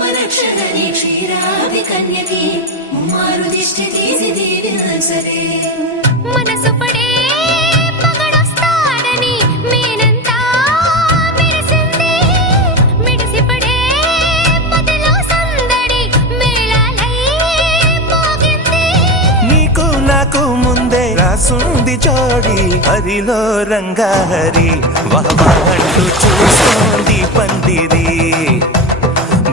మమరక్షణని క్షీరాది కన్యని ముమ్మారు దిష్టి తీసి దీవించరే మనసు పడే మగడొస్తాడని మేనంతా మెరిసింది మిడిసి పడే పదిలో సందడి మేళాలై మోగింది నీకు నాకు ముందే రాసుంది జోడి హరిలో రంగాహరి వహవాంటూ చూస్తోంది పందిరి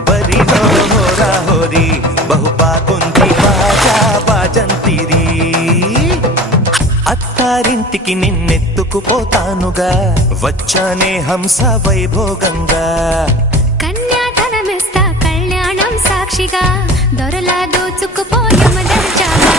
బరిలో హోరాహోరి బహుబాగుంది బాజా బాజంతిరి అత్తారింటికి నిన్నెత్తుకుపోతానుగా వచ్చానే హంస వైభోగంగా కన్యాధనమిస్తా కళ్యాణం సాక్షిగా దొరలా దోచుకుపోయమదర్చాగా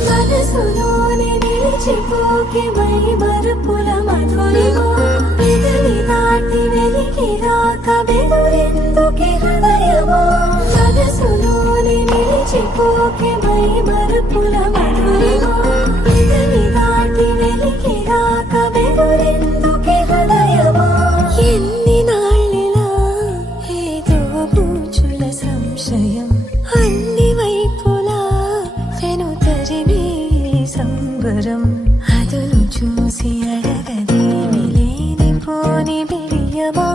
మనసులోనే నిలిచిపోకే మై మరుపుల మధురిమో పెదవి దాటి వెలికి రాక బెదురెందుకే హృదయమో మనసులోనే నిలిచిపోకే మై మరుపుల మధురిమో పెదవి దాటి వెలికి రాక బెదురెందుకే హృదయమో ఎన్ని నాళ్ళిలా ఏదో బూచుల సంశయం అన్ని వైపులా వెను తరిమే సంబరం అదును చూసి అడగదేమి లేని పోని బిడియమా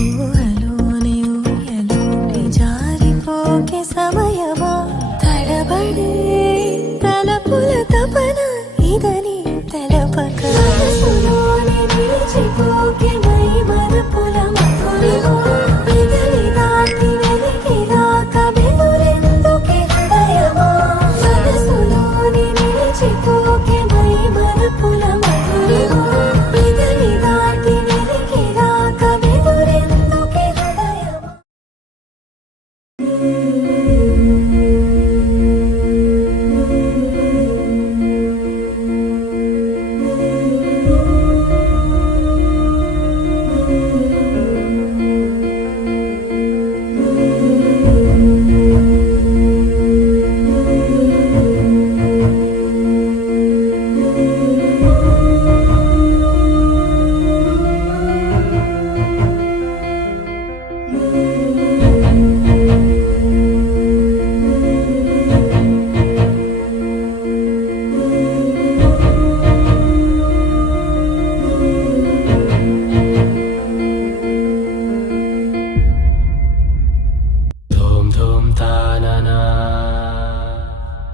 ఊహలోని ఊయలోని జారిపోకే సమయమా తడబడే తలపుల తపన ఇదని తెలపక మనసులోని నిలిచిపోకే మై మరుపుల మధురిమో పెదవి దాటి వెలికి రాక బెదురెందుకే హృదయమో మనసులోని నిలిచిపోకే మై మరుపుల మధురిమో పెదవి దాటి వెలికి రాక బెదురెందుకే హృదయమో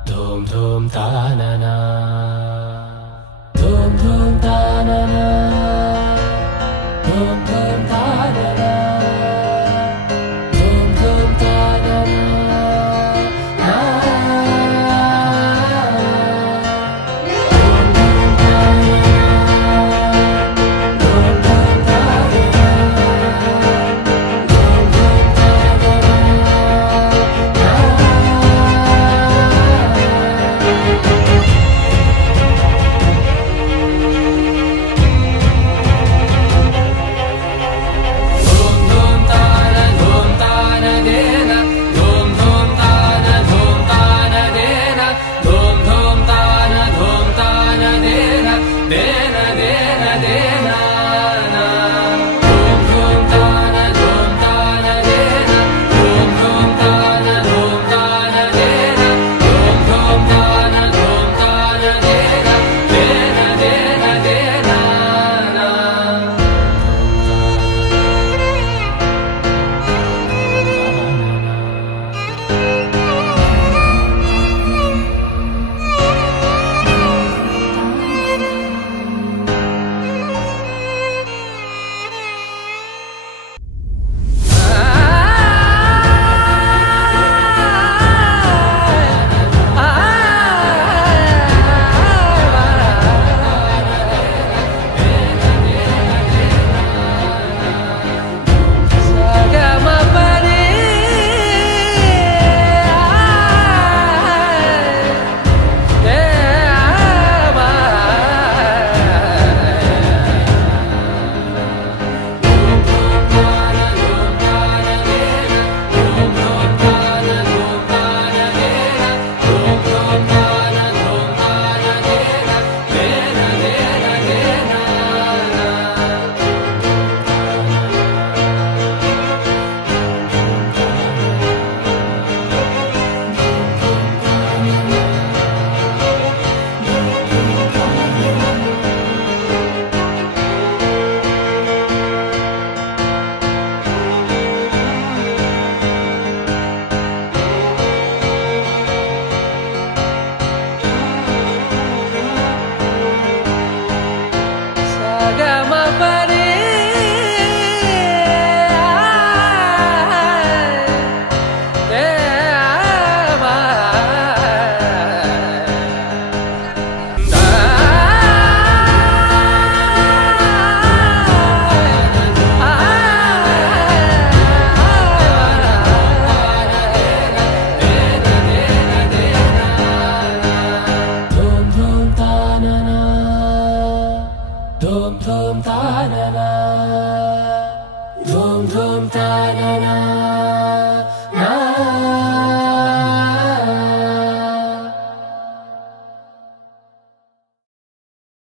धूम धूम ता ना ना